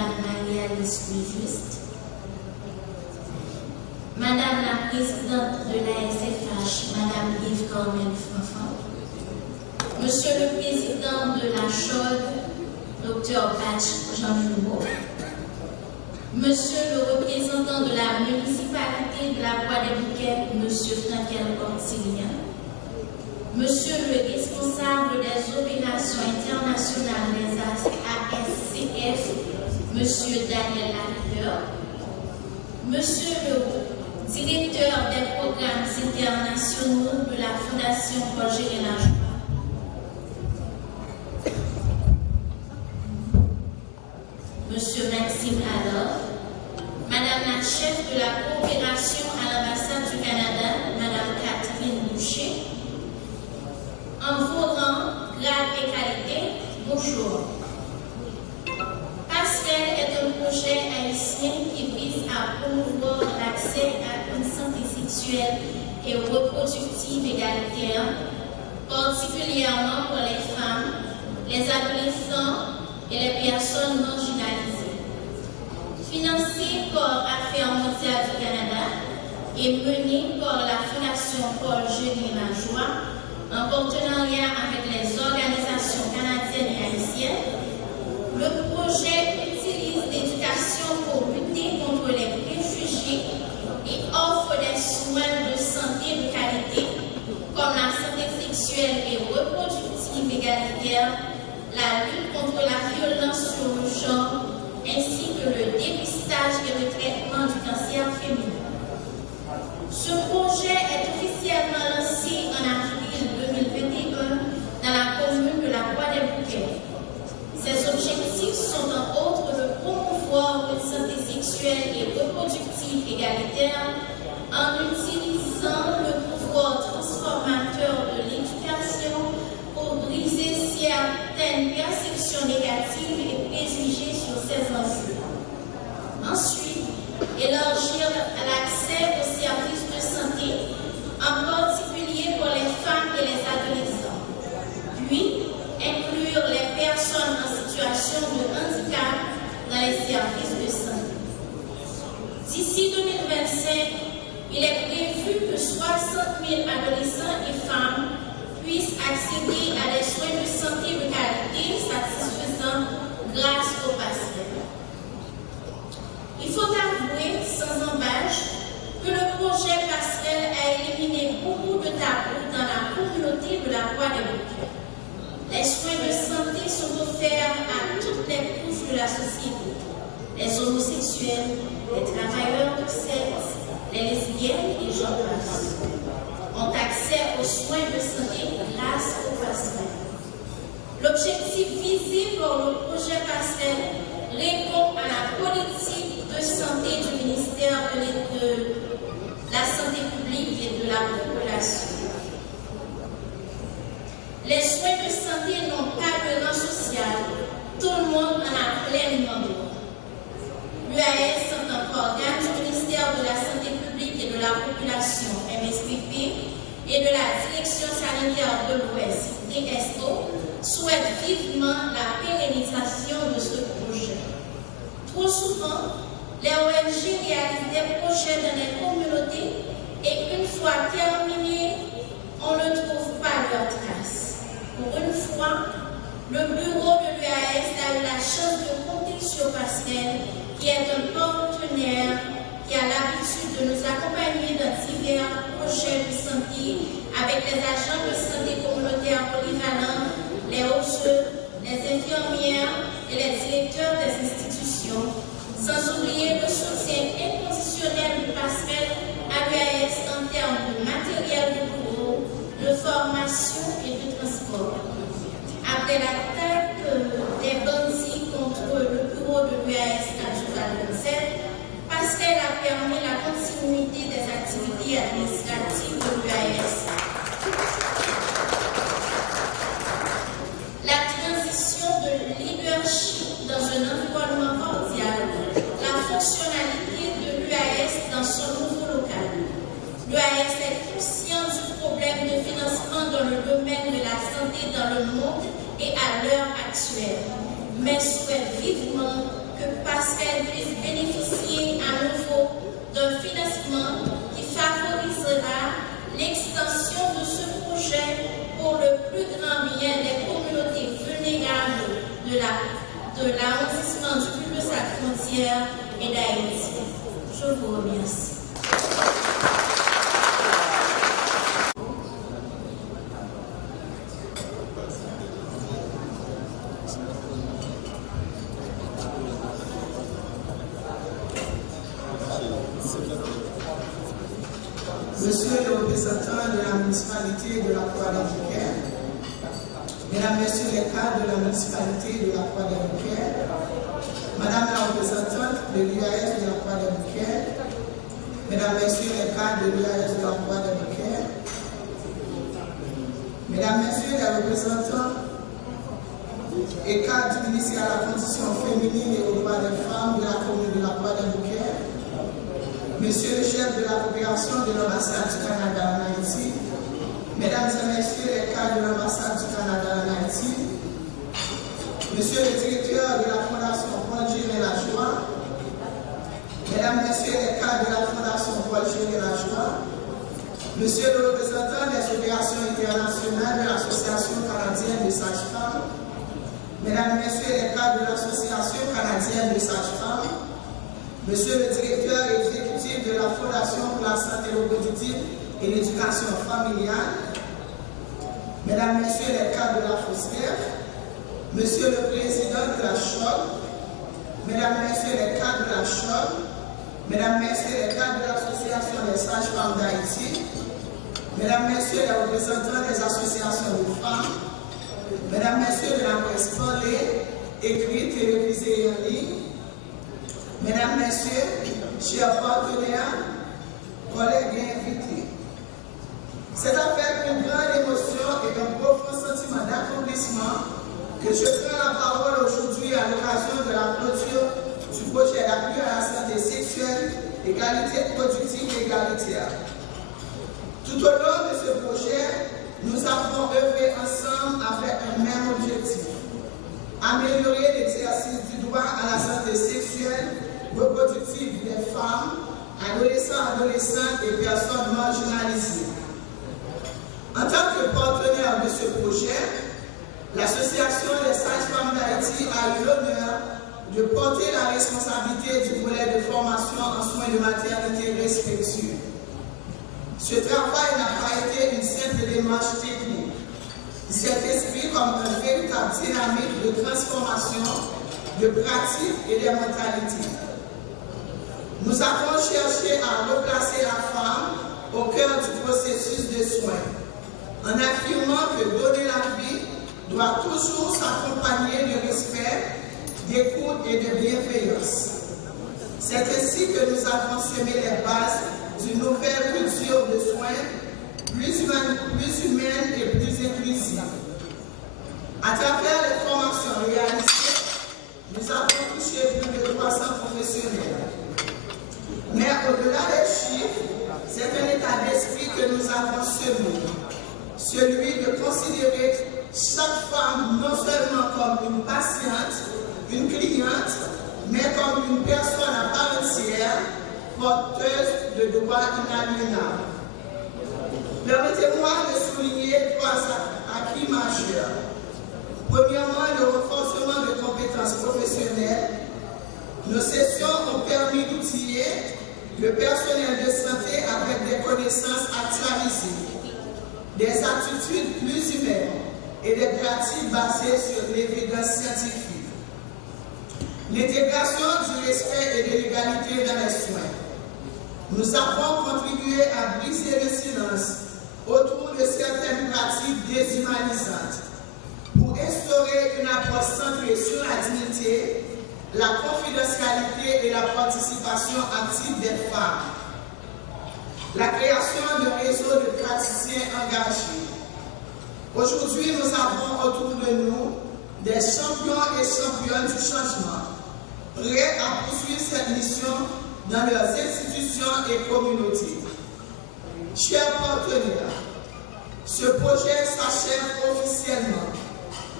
Madame Marie-Alice Juste, Madame la présidente de la SFH, Madame Yves Cornel Fanfan, Monsieur le président de la Chaude, Dr Patch Jean Jumeau, Monsieur le représentant de la municipalité de la Croix-des-Bouquets, Monsieur Frankel Portilien, Monsieur le responsable des opérations internationales des ASCF, Monsieur Daniel Lafleur, Monsieur le directeur des programmes internationaux de la Fondation Roger Lajoie, Monsieur Maxime Allard, Madame la chef de la coopération à l'ambassade du Canada, Madame Catherine Boucher, en vos rangs, grade et qualité, bonjour. Passerelle est un projet haïtien qui vise à promouvoir l'accès à une santé sexuelle et reproductive égalitaire, particulièrement pour les femmes, les adolescents et les personnes marginalisées. Financé par Affaires mondiales du Canada et mené par la Fondation Paul Génie Lajoie, en partenariat avec les organisations canadiennes et haïtiennes, le projet utilise l'éducation pour lutter contre les préjugés et offre des soins de santé de qualité, comme la santé sexuelle et reproductive égalitaire, la lutte contre la violence sur le genre, ainsi que le dépistage et le traitement du cancer féminin. Ce projet est officiellement lancé en avril 2021 dans la commune de la Croix-des-Bouquets. Ses objectifs sont en outre de promouvoir une santé sexuelle et reproductive égalitaire en utilisant le pouvoir transformateur de l'éducation pour briser certaines perceptions négatives et préjugés sur ces enjeux. Ensuite, élargir l'accès aux services de santé, en particulier pour les femmes et les adolescents. Puis, inclure les personnes en situation de handicap dans les services de santé. D'ici 2025, il est prévu que 60 000 adolescents et femmes puissent accéder à des soins de santé de qualité satisfaisants grâce au passerelle. Il faut avouer, sans embâche, que le projet passerelle a éliminé beaucoup de tabous dans la communauté de la Croix-des-Bouquets. Les soins de santé sont offerts à toutes les couches de la société. Les homosexuels, les travailleurs de sexe, les lesbiennes et j'en passe ont accès aux soins de santé grâce au passerelle. L'objectif visé par le projet passerelle répond à la politique de santé du ministère de la Santé publique et de la population. Les soins de santé n'ont pas de rang social, tout le monde en a pleinement droit. L'UAS, en tant qu'organe du ministère de la Santé publique et de la population, MSPP, et de la Direction sanitaire de l'Ouest, DSO, souhaite vivement la pérennisation de ce projet. Trop souvent, les ONG réalisent des projets dans les communautés et une fois terminés, on ne trouve pas leurs traces. Pour une fois, le bureau de l'UAS a eu la chance de compter sur Pascal, qui est un partenaire qui a l'habitude de nous accompagner dans divers projets de santé avec les agents de santé communautaire polyvalents, les OSE, les infirmières et les directeurs des institutions, sans oublier le soutien inconditionnel du Pascal à l'UAS en termes de matériel de bureau, de formation et de transport. Après l'attaque des bandits contre le bureau de l'UAS à Duval-27, Pascal a permis la continuité des activités administratives de l'UAS. La transition de leadership dans un environnement mondial, la fonctionnalité de l'UAS dans son nouveau local. L'UAS est conscient du problème de financement dans le domaine de la santé dans le monde et à l'heure actuelle, mais souhaite vivement que de l'arrondissement du Cul-de-Sac-Frontière et d'Haïti. Je vous remercie. Monsieur le représentant de la municipalité de la Croix-des-Bouquets, Mesdames, Messieurs les cadres de la municipalité de la Croix-des-Bouquets, Madame la représentante de l'UAS de la Croix-des-Bouquets, Mesdames, Messieurs les cadres de l'UAS de la Croix-des-Bouquets, Mesdames, Messieurs les représentants et cadres du ministère à la condition féminine et aux droits des femmes de la commune de la Croix-des-Bouquets, Monsieur le chef de la coopération de l'ambassade du Canada en Haïti, Mesdames et Messieurs les cadres de l'ambassade du Canada en Haïti, Monsieur le directeur de la Fondation Paul Géné Lajoie, Mesdames et Messieurs les cadres de la Fondation Paul Géné Lajoie, Monsieur le représentant des opérations internationales de l'Association canadienne de sages-femmes, Mesdames et Messieurs les cadres de l'Association canadienne de sages-femmes, Monsieur le directeur exécutif de la Fondation pour la santé reproductive et l'éducation familiale, Mesdames, Messieurs les cadres de la FOSCEF, Monsieur le président de la CHOC, Mesdames, Messieurs les cadres de la CHOC, Mesdames, Messieurs les cadres de l'Association des sages-femmes d'Haïti, Mesdames, Messieurs les représentants des associations de femmes, Mesdames, Messieurs de la presse parlée, écrite, télévisée et en ligne, Mesdames, Messieurs, chers partenaires, collègues et invités, c'est avec une grande émotion et un profond sentiment d'accomplissement que je prends la parole aujourd'hui à l'occasion de la clôture du projet d'appui à la santé sexuelle, égalité productive et égalitaire. Tout au long de ce projet, nous avons œuvré ensemble avec un même objectif: améliorer l'exercice du droit à la santé sexuelle reproductive des femmes, adolescents, adolescentes et personnes marginalisées. En tant que partenaire de ce projet, l'Association des sages-femmes d'Haïti a eu l'honneur de porter la responsabilité du volet de formation en soins de maternité respectueux. Ce travail n'a pas été une simple démarche technique. Il s'est inscrit comme un véritable dynamique de transformation, de pratiques et de mentalités. Nous avons cherché à replacer la femme au cœur du processus de soins, en affirmant que donner la vie doit toujours s'accompagner de respect, d'écoute et de bienveillance. C'est ainsi que nous avons semé les bases d'une nouvelle culture de soins plus humaine et plus inclusive. À travers les formations réalisées, nous avons touché plus de 300 professionnels. Mais au-delà des chiffres, c'est un état d'esprit que nous avons semé, celui de considérer chaque femme non seulement comme une patiente, une cliente, mais comme une personne à part entière, porteuse de droits inaliénables. Permettez-moi de souligner trois acquis majeurs. Premièrement, le renforcement de compétences professionnelles. Nos sessions ont permis d'outiller le personnel de santé avec des connaissances actualisées, des attitudes plus humaines et des pratiques basées sur l'évidence scientifique. L'intégration du respect et de l'égalité dans les soins. Nous avons contribué à briser le silence autour de certaines pratiques déshumanisantes pour instaurer une approche centrée sur la dignité, la confidentialité et la participation active des femmes. La création d'un réseau de praticiens engagés. Aujourd'hui, nous avons autour de nous des champions et championnes du changement, prêts à poursuivre cette mission dans leurs institutions et communautés. Chers partenaires, ce projet s'achève officiellement,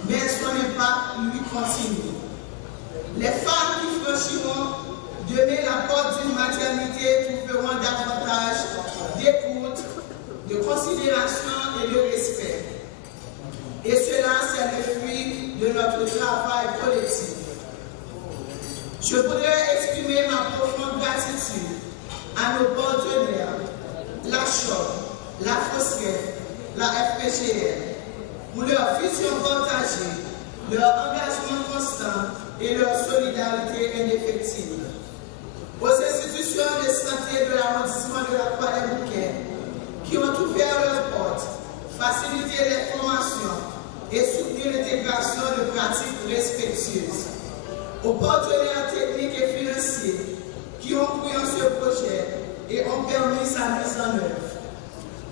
mais son impact lui continue. Les femmes qui franchiront demain la porte d'une maternité trouveront davantage d'écoute, de considération et de respect. Et cela, c'est le fruit de notre travail collectif. Je voudrais exprimer ma profonde gratitude à nos partenaires, la CHOP, la FOSCEF, la FPGN, pour leur vision partagée, leur engagement constant et leur solidarité indéfectible. Aux institutions de santé de l'arrondissement de la Croix-des-Bouquets, qui ont ouvert leurs portes, facilité les formations et soutenu l'intégration de pratiques respectueuses. Aux partenaires techniques et financiers qui ont cru en ce projet et ont permis sa mise en œuvre.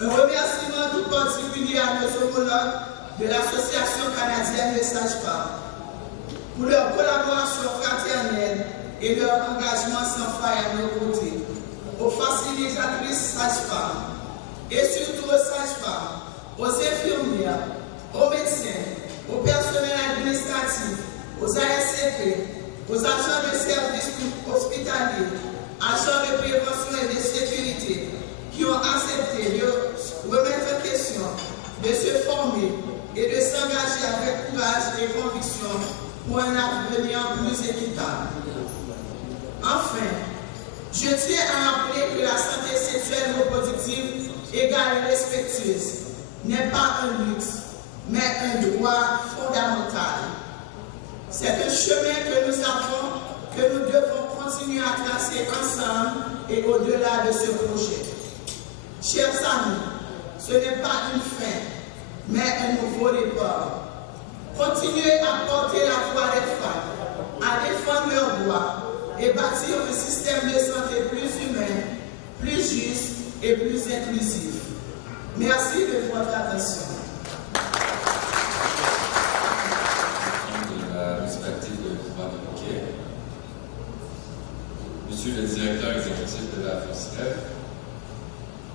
Un remerciement tout particulier à nos homologues de l'Association canadienne des sages-femmes pour leur collaboration fraternelle et leur engagement sans faille à nos côtés, aux facilitatrices sages-femmes et surtout aux sages-femmes, aux infirmières, aux médecins, au personnel administratif, aux ASCP, aux agents de services hospitaliers, agents de prévention et de sécurité qui ont accepté de remettre en question, de se former et de s'engager avec courage et conviction pour un avenir plus équitable. Enfin, je tiens à rappeler que la santé sexuelle reproductive égale et respectueuse n'est pas un luxe, mais un droit fondamental. C'est un chemin que nous savons que nous devons continuer à tracer ensemble et au-delà de ce projet. Chers amis, ce n'est pas une fin, mais un nouveau départ. Continuez à porter la voix des femmes, à défendre leurs droits et bâtir un système de santé plus humain, plus juste et plus inclusif. Merci de votre attention. Monsieur le directeur exécutif de la FOSCEF,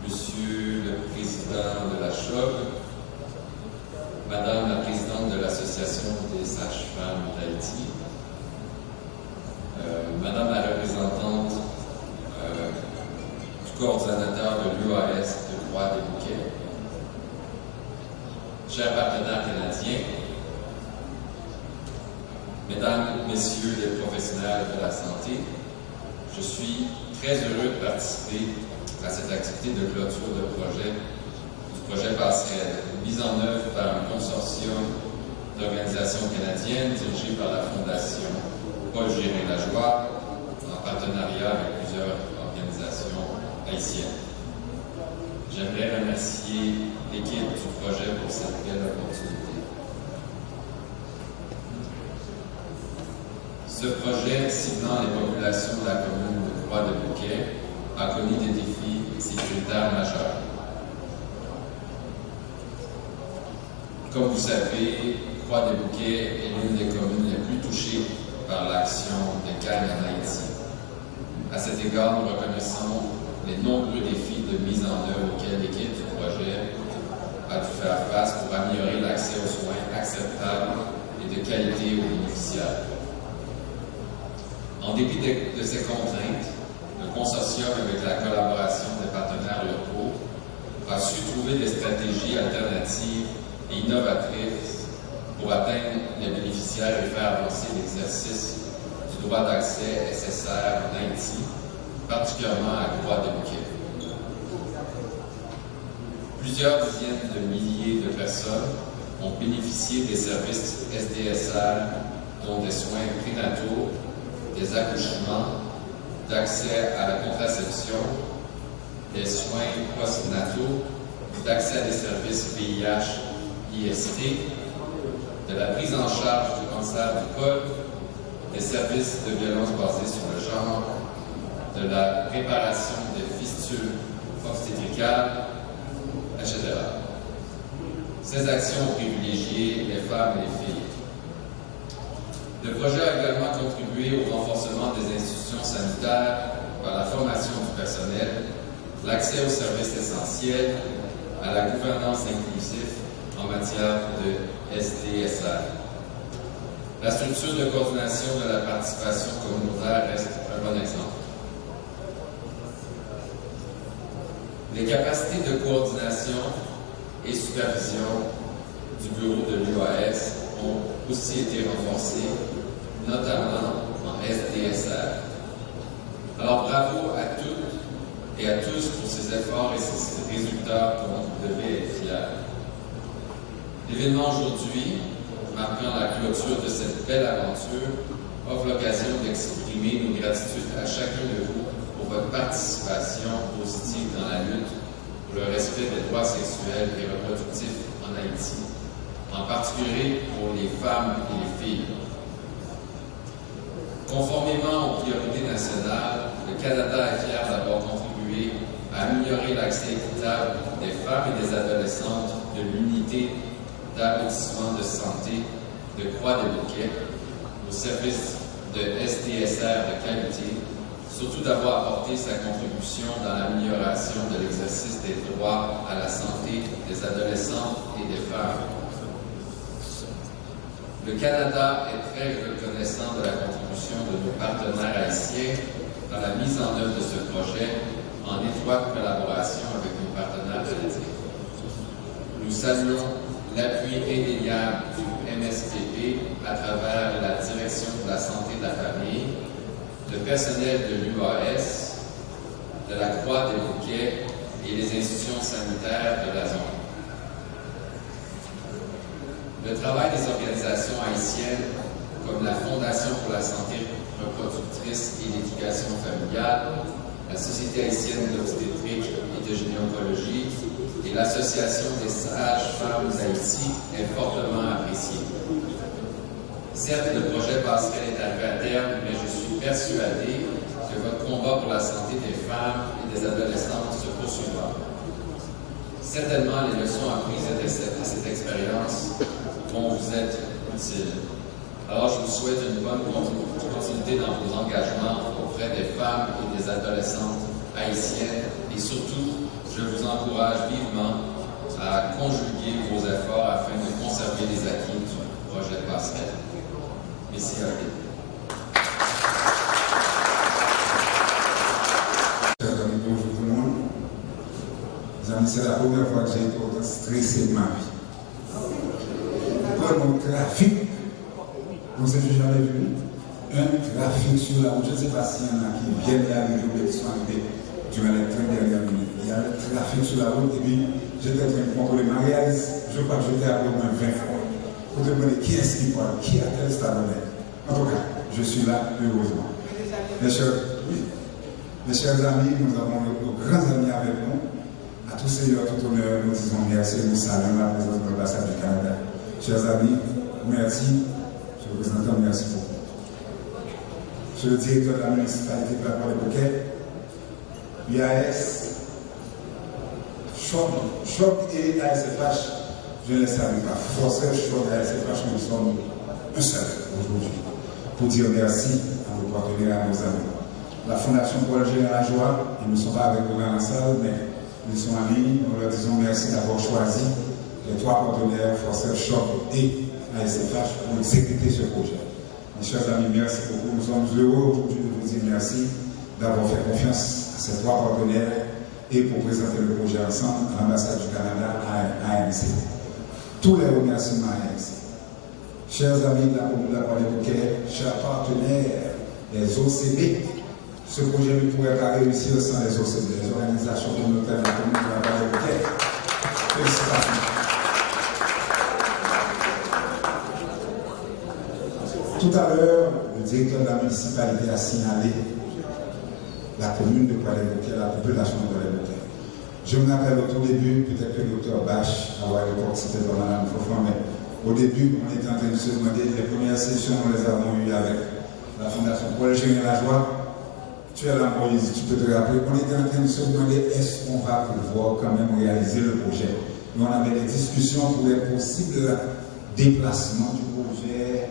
Monsieur le président de la CHOP, Madame la présidente de l'Association des sages-femmes d'Haïti, Madame la représentante du coordonnateur de l'UAS de Croix-des-Bouquets, chers partenaires canadiens, Mesdames, Messieurs les professionnels de la santé, je suis très heureux de participer à cette activité de clôture du projet Passerelle, mise en œuvre par un consortium d'organisations canadiennes dirigé par la Fondation Paul Gérin-Lajoie en partenariat avec plusieurs organisations haïtiennes. J'aimerais remercier l'équipe du projet pour cette belle opportunité. Ce projet, ciblant les populations de la commune de Croix-des-Bouquets, a connu des défis sécuritaires majeurs. Comme vous savez, Croix-des-Bouquets est l'une des communes les plus touchées par l'action des gangs en Haïti. À cet égard, nous reconnaissons les nombreux défis de mise en œuvre auxquels l'équipe du projet a dû faire face pour améliorer l'accès aux soins acceptables et de qualité aux bénéficiaires. En dépit de ces contraintes, le consortium, avec la collaboration des partenaires locaux, a su trouver des stratégies alternatives et innovatrices pour atteindre les bénéficiaires et faire avancer l'exercice du droit d'accès SSR en Haïti, particulièrement à Croix-des-Bouquets. Plusieurs dizaines de milliers de personnes ont bénéficié des services SDSR, dont des soins prénataux, des accouchements, d'accès à la contraception, des soins postnataux, d'accès à des services VIH, IST, de la prise en charge du cancer du col, des services de violence basés sur le genre, de la réparation des fistules obstétricales, etc. Ces actions ont privilégié les femmes et les filles. Le projet a également contribué au renforcement des institutions sanitaires par la formation du personnel, l'accès aux services essentiels, à la gouvernance inclusive en matière de SDSR. La structure de coordination de la participation communautaire reste un bon exemple. Les capacités de coordination et supervision du bureau de l'UAS ont aussi été renforcée, notamment en SDSR. Alors bravo à toutes et à tous pour ces efforts et ces résultats dont vous devez être fiers. L'événement aujourd'hui, marquant la clôture de cette belle aventure, offre l'occasion d'exprimer nos gratitudes à chacun de vous pour votre participation positive dans la lutte pour le respect des droits sexuels et reproductifs en Haïti, en particulier pour les femmes et les filles. Conformément aux priorités nationales, le Canada est fier d'avoir contribué à améliorer l'accès équitable des femmes et des adolescentes de l'unité d'arrondissement de santé de Croix-des-Bouquets au service de SDSR de qualité, surtout d'avoir apporté sa contribution dans l'amélioration de l'exercice des droits à la santé des adolescents et des femmes. Le Canada est très reconnaissant de la contribution de nos partenaires haïtiens dans la mise en œuvre de ce projet en étroite collaboration avec nos partenaires canadiens. Nous saluons l'appui indéniable du MSPP à travers la Direction de la santé de la famille, le personnel de l'UAS, de la Croix-des-Bouquets et les institutions sanitaires de la zone. Le travail des organisations haïtiennes, comme la Fondation pour la santé reproductrice et l'éducation familiale, la Société haïtienne d'obstétrique et de gynécologie et l'Association des sages-femmes d'Haïti est fortement apprécié. Certes, le projet passerelle est arrivé à terme, mais je suis persuadé que votre combat pour la santé des femmes et des adolescentes se poursuivra. Certainement, les leçons apprises de cette expérience vont vous être utiles. Alors, je vous souhaite une bonne continuité dans vos engagements auprès des femmes et des adolescentes haïtiennes et surtout, je vous encourage vivement à conjuguer vos efforts afin de conserver les acquis du projet de passerelle. Merci à vous. Bonjour tout le monde. Les amis, c'est la première fois que j'ai été autant stressé de ma vie. Mon trafic, vous savez, je jamais vu un trafic sur la route. Je ne sais pas s'il y en a qui viennent d'arriver ou qui sont arrivés durant les 30 dernières minutes. Il y a le trafic sur la route et puis j'étais en train de contrôler ma réalité. Je crois que j'étais à peu près 20 fois. Pour demander qui est-ce qui parle, qui a tel stade. En tout cas, je suis là, heureusement. Mes chers amis, nous avons nos grands amis avec nous. À tous ces tout honneur, nous disons merci et nous saluons la présence de l'ambassade du Canada. Chers amis, merci. Je vous présente, merci beaucoup. Je suis le directeur de la municipalité de la Croix-des-Bouquets, UAS, Choc et ASFH, je ne les salue pas. Forcément, Choc et ASFH, nous sommes un seul aujourd'hui pour dire merci à nos partenaires, à nos amis. La Fondation Paul Général Joie, ils ne sont pas avec nous dans la salle, mais ils sont amis. Nous leur disons merci d'avoir choisi les trois partenaires, Forcel, Choc et ASFH, pour exécuter ce projet. Mes chers amis, merci beaucoup. Nous sommes heureux aujourd'hui de vous dire merci d'avoir fait confiance à ces trois partenaires et pour présenter le projet ensemble à l'ambassade du Canada à ANC. Tous les remerciements à ANC. Chers amis de la commune de la Croix-des-Bouquets, chers partenaires des OCB, ce projet ne pourrait pas réussir sans les OCB, les organisations communautaires de la commune de la Croix-des-Bouquets. Félicitations. Tout à l'heure, le directeur de la municipalité a signalé la commune de Croix-des-Bouquets, la population de Croix-des-Bouquets. Je me rappelle au tout début, peut-être que le docteur Bach a été cité par Mme Fofan, mais au début, on était en train de se demander, les premières sessions, nous les avons eues avec la Fondation Paul Général Joie. Tu es là, Moïse, tu peux te rappeler, on était en train de se demander, est-ce qu'on va pouvoir quand même réaliser le projet? Nous, on avait des discussions pour les possibles déplacements du projet,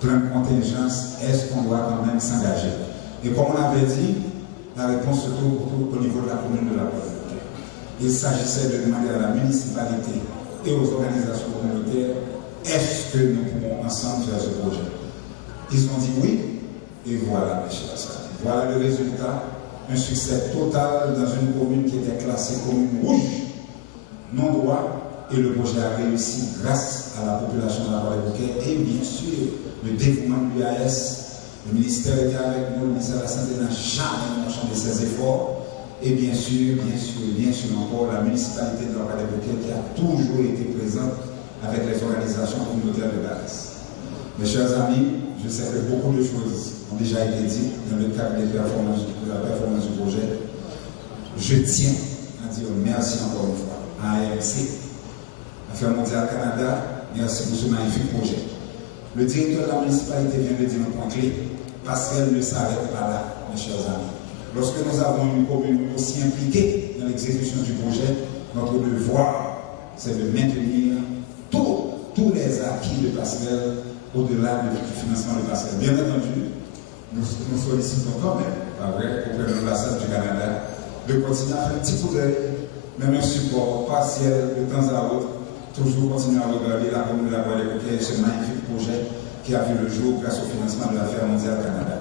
plein de contingences, est-ce qu'on doit quand même s'engager? Et comme on avait dit, la réponse se trouve au niveau de la commune de la Croix-des-Bouquets. Il s'agissait de demander à la municipalité et aux organisations communautaires, est-ce que nous pouvons ensemble faire ce projet? Ils ont dit oui, et voilà, mes chers amis. Voilà le résultat, un succès total dans une commune qui était classée commune rouge, non droit, et le projet a réussi grâce à la population de la Guadeloupe et bien sûr le développement de l'UAS. Le ministère était avec nous, le ministère de la Santé n'a jamais marchandé ses efforts. Et bien sûr encore la municipalité de la Guadeloupe qui a toujours été présente avec les organisations communautaires de base. Mes chers amis, je sais que beaucoup de choses ont déjà été dites dans le cadre de la performance du projet. Je tiens à dire merci encore une fois à AMC, Affaires mondiales Canada, merci pour ce magnifique projet. Le directeur de la municipalité vient de dire un point clé, parce qu'elle ne s'arrête pas là, mes chers amis. Lorsque nous avons une commune aussi impliquée dans l'exécution du projet, notre devoir, c'est de maintenir tous les acquis de Passerelle au-delà du financement de Passerelle. Bien entendu, nous sollicitons quand même, auprès de l'ambassade du Canada, de continuer à faire un petit coup d'œil, même un support partiel de temps à autre, toujours continuer à regarder la commune de la Guadeloupe et ce magnifique projet qui a vu le jour grâce au financement de l'Affaires mondiale Canada.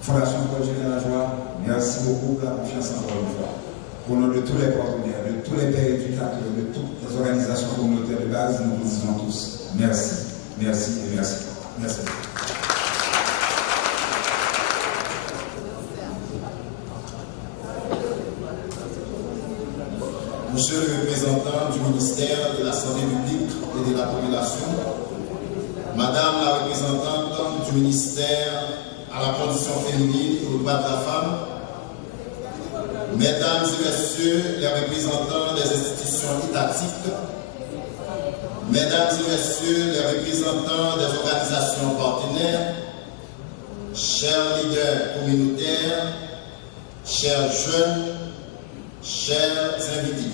Fondation Paul Général Joie, merci beaucoup pour la confiance encore une fois. Au nom de tous les partenaires, de tous les pères éducateurs, de toutes les organisations communautaires de base, nous vous disons tous merci, merci et merci. Merci. Monsieur le représentant du ministère de la Santé publique et de la population, Madame la représentante du ministère à la condition féminine et aux droits de la femme, Mesdames et Messieurs les représentants des institutions étatiques, Mesdames et Messieurs les représentants des organisations partenaires, chers leaders communautaires, chers jeunes, chers invités.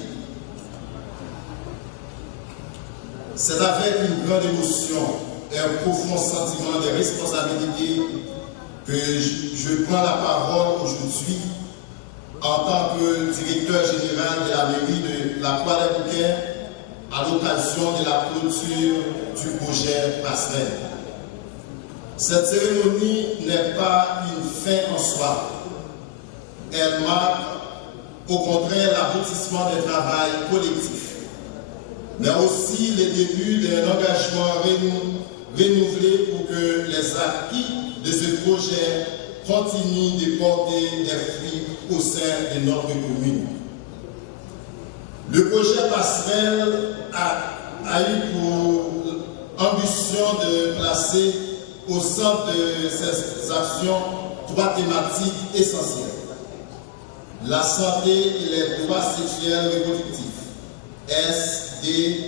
C'est avec une grande émotion et un profond sentiment de responsabilité que je prends la parole aujourd'hui en tant que directeur général de la mairie de la Croix-des-Bouquets à l'occasion de la clôture du projet Passerelle. Cette cérémonie n'est pas une fin en soi. Elle marque au contraire l'aboutissement d'un travail collectif, mais aussi le début d'un engagement renouvelé pour que les acquis de ce projet continuent de porter des fruits au sein de notre commune. Le projet Passerelle a eu pour ambition de placer au centre de ces actions trois thématiques essentielles: la santé et les droits sexuels reproductifs, SDRS.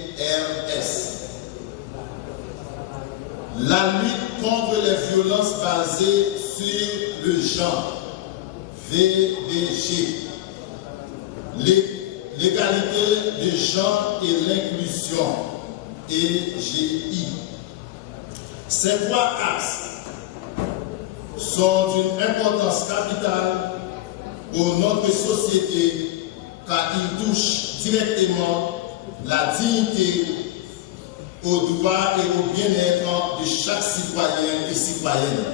La lutte contre les violences basées sur le genre, VBG. L'égalité de genre et l'inclusion, EGI. Ces trois axes sont d'une importance capitale pour notre société car ils touchent directement la dignité, aux droits et au bien-être de chaque citoyen et citoyenne.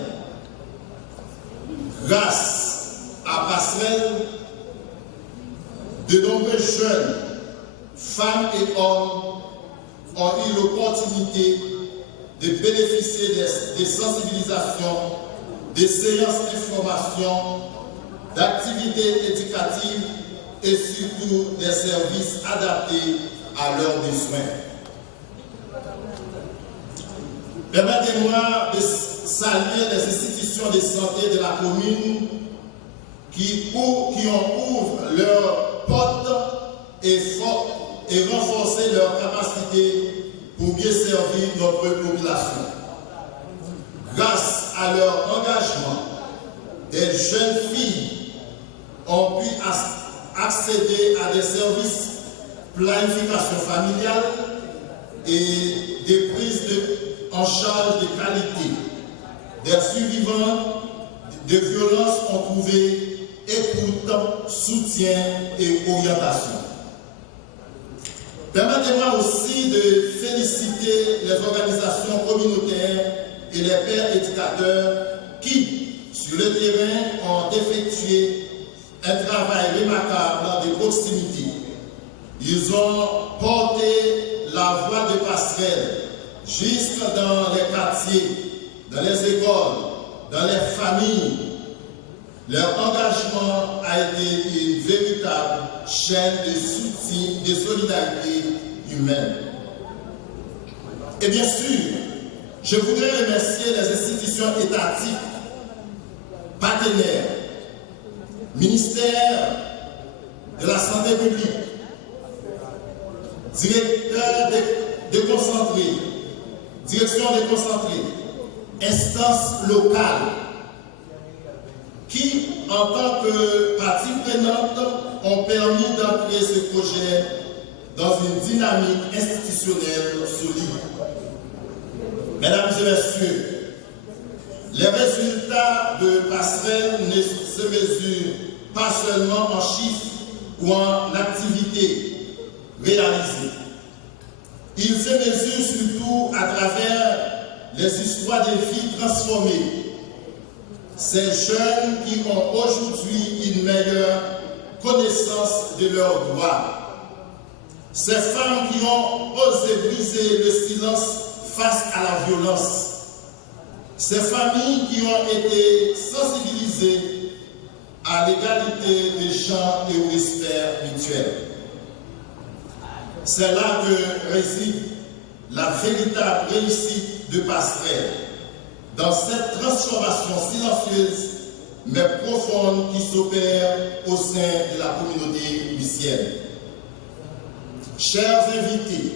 Grâce à Passerelle, de nombreux jeunes, femmes et hommes ont eu l'opportunité de bénéficier des sensibilisations, des séances d'information, d'activités éducatives et surtout des services adaptés à leurs besoins. Permettez-moi de saluer les institutions de santé de la commune qui en ouvrent leurs portes et renforcer leurs capacités pour mieux servir notre population. Grâce à leur engagement, des jeunes filles ont pu accéder à des services planification familiale et des prises en charge de qualité. Des survivants de violences ont trouvé écoute, soutien et orientation. Permettez-moi aussi de féliciter les organisations communautaires et les pères éducateurs qui, sur le terrain, ont effectué un travail remarquable de proximité. Ils ont porté la voix de Passerelle jusque dans les quartiers, dans les écoles, dans les familles. Leur engagement a été une véritable chaîne de soutien, de solidarité humaine. Et bien sûr, je voudrais remercier les institutions étatiques, partenaires, ministère de la Santé publique, directeur déconcentré, direction déconcentrée, instances locales, qui, en tant que partie prenante, ont permis d'entrer ce projet dans une dynamique institutionnelle solide. Mesdames et messieurs, les résultats de Passerelle ne se mesurent pas seulement en chiffres ou en activités réalisées. Ils se mesurent surtout à travers les histoires des vies transformées. Ces jeunes qui ont aujourd'hui une meilleure connaissance de leurs droits. Ces femmes qui ont osé briser le silence face à la violence. Ces familles qui ont été sensibilisées à l'égalité des genres et au respect mutuel. C'est là que réside la véritable réussite de Passerelle, dans cette transformation silencieuse mais profonde qui s'opère au sein de la communauté lucienne. Chers invités,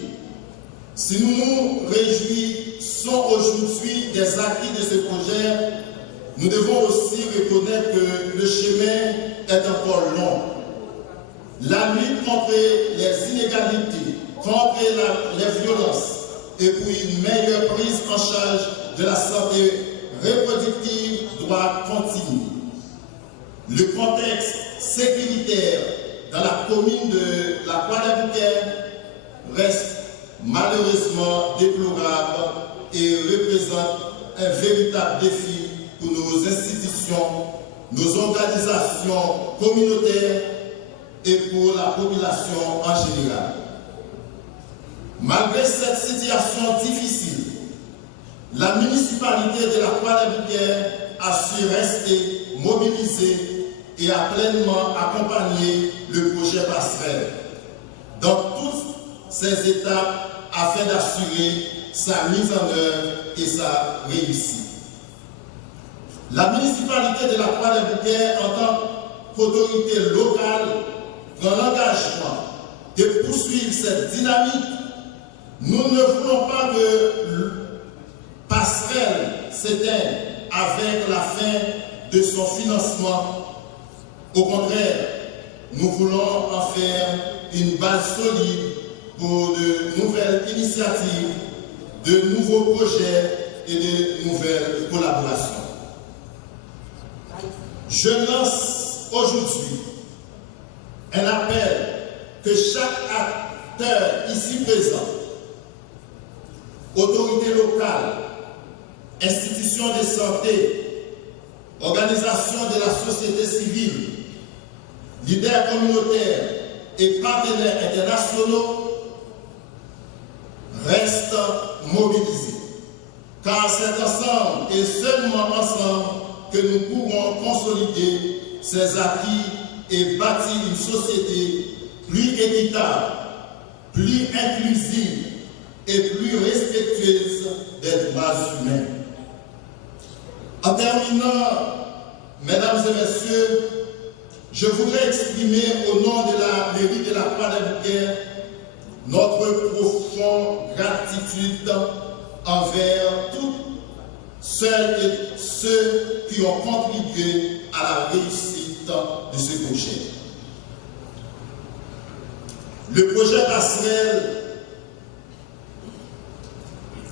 si nous nous réjouissons aujourd'hui des acquis de ce projet, nous devons aussi reconnaître que le chemin est encore long. La lutte contre les inégalités, contre les violences et pour une meilleure prise en charge de la santé reproductive doit continuer. Le contexte sécuritaire dans la commune de la Croix-des-Bouquets reste malheureusement déplorable et représente un véritable défi pour nos institutions, nos organisations communautaires et pour la population en général. Malgré cette situation difficile, la municipalité de la Croix-des-Bouquets a su rester mobilisée et a pleinement accompagné le projet Passerelle dans toutes ses étapes afin d'assurer sa mise en œuvre et sa réussite. La municipalité de la Croix-des-Bouquets, en tant qu'autorité locale, prend l'engagement de poursuivre cette dynamique. Nous ne voulons pas que Passerelle s'éteigne avec la fin de son financement. Au contraire, nous voulons en faire une base solide pour de nouvelles initiatives, de nouveaux projets et de nouvelles collaborations. Je lance aujourd'hui un appel que chaque acteur ici présent, autorités locales, institutions de santé, organisations de la société civile, leaders communautaires et partenaires internationaux restent mobilisés. Car c'est ensemble et seulement ensemble que nous pourrons consolider ces acquis et bâtir une société plus équitable, plus inclusive et plus respectueuse des droits humains. En terminant, mesdames et messieurs, je voudrais exprimer au nom de la mairie de la Croix-des-Bouquets notre profonde gratitude envers tous celles et ceux qui ont contribué à la réussite de ce projet. Le projet Passerelle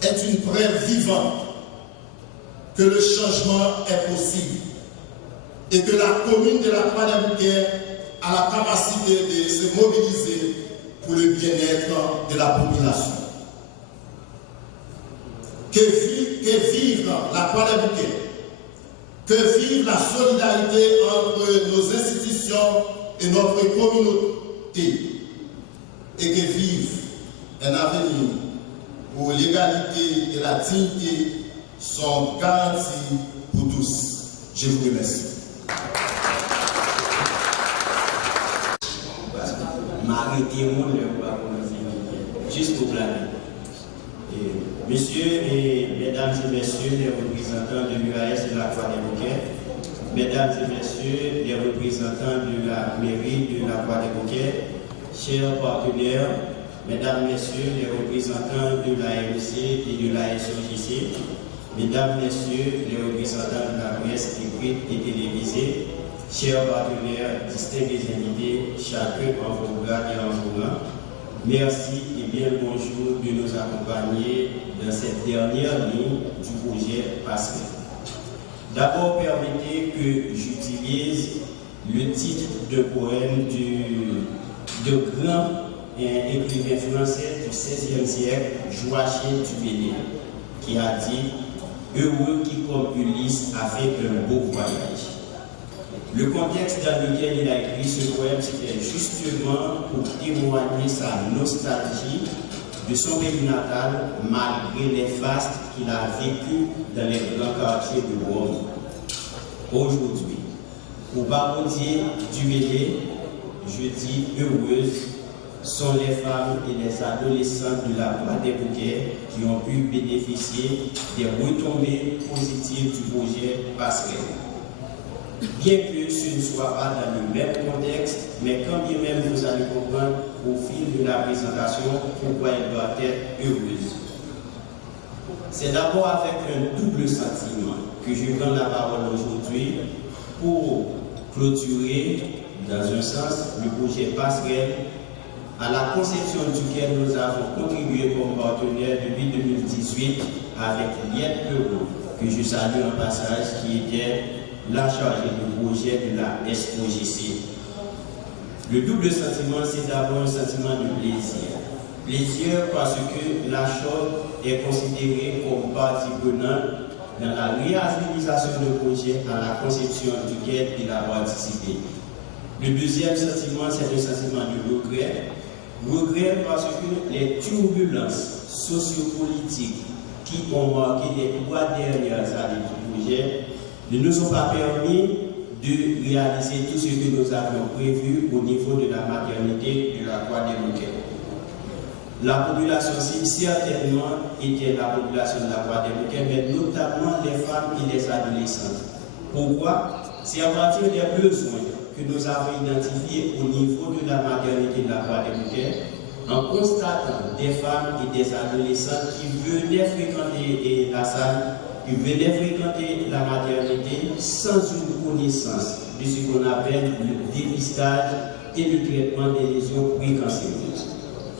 est une preuve vivante que le changement est possible et que la commune de la Croix-des-Bouquets a la capacité de se mobiliser pour le bien-être de la population. Que vive la Croix-des-Bouquets, que vive la solidarité entre nos institutions et notre communauté, et que vive un avenir où l'égalité et la dignité sont garanties pour tous. Je vous remercie. Juste pour planer. Messieurs et mesdames et messieurs les représentants de l'UAS de la Croix-des-Bouquets, mesdames et messieurs les représentants de la mairie de la Croix-des-Bouquets, chers partenaires, mesdames, messieurs les représentants de la MEC et de la SOJC, mesdames, messieurs les représentants de la presse écrite et télévisée, chers partenaires, distingués invités, chacun en vos grades et en vos rangs, merci et bien le bonjour de nous accompagner dans cette dernière ligne du projet Passerelle. D'abord, permettez que j'utilise le titre de poème de grand écrivain français du XVIe siècle, Joachim du Bellay, qui a dit « Heureux qui, comme Ulysse, a fait un beau voyage ». Le contexte dans lequel il a écrit ce poème, c'était justement pour témoigner sa nostalgie de son pays natal, malgré les fastes qu'il a vécus dans les grands quartiers de Rome. Aujourd'hui, au baronnier du Bellay, je dis heureuses sont les femmes et les adolescentes de la Croix-des-Bouquets qui ont pu bénéficier des retombées positives du projet Passerelle. Bien que ce ne soit pas dans le même contexte, mais quand bien même vous allez comprendre au fil de la présentation pourquoi elle doit être heureuse. C'est d'abord avec un double sentiment que je prends la parole aujourd'hui pour clôturer, dans un sens, le projet Passerelle, à la conception duquel nous avons contribué comme partenaire depuis 2018 avec Liette Euro, que je salue en passage, qui était la chargée du projet de la SOJC. Le double sentiment, c'est d'abord un sentiment de plaisir. Plaisir parce que la chose est considérée comme partie prenante dans la réalisation du projet à la conception duquel il a participé. Le deuxième sentiment, c'est le sentiment de regret. Regret parce que les turbulences sociopolitiques qui ont marqué les 3 dernières années du projet ne nous ont pas permis de réaliser tout ce que nous avions prévu au niveau de la maternité de la Croix-des-Bouquets. La population cible, certainement, était la population de la Croix-des-Bouquets, mais notamment les femmes et les adolescentes. Pourquoi? C'est à partir des besoins que nous avons identifiés au niveau de la maternité de la Croix-des-Bouquets, en constatant des femmes et des adolescentes qui venaient fréquenter la salle, qui venaient fréquenter la maternité sans une connaissance de ce qu'on appelle le dépistage et le traitement des lésions précancéreuses.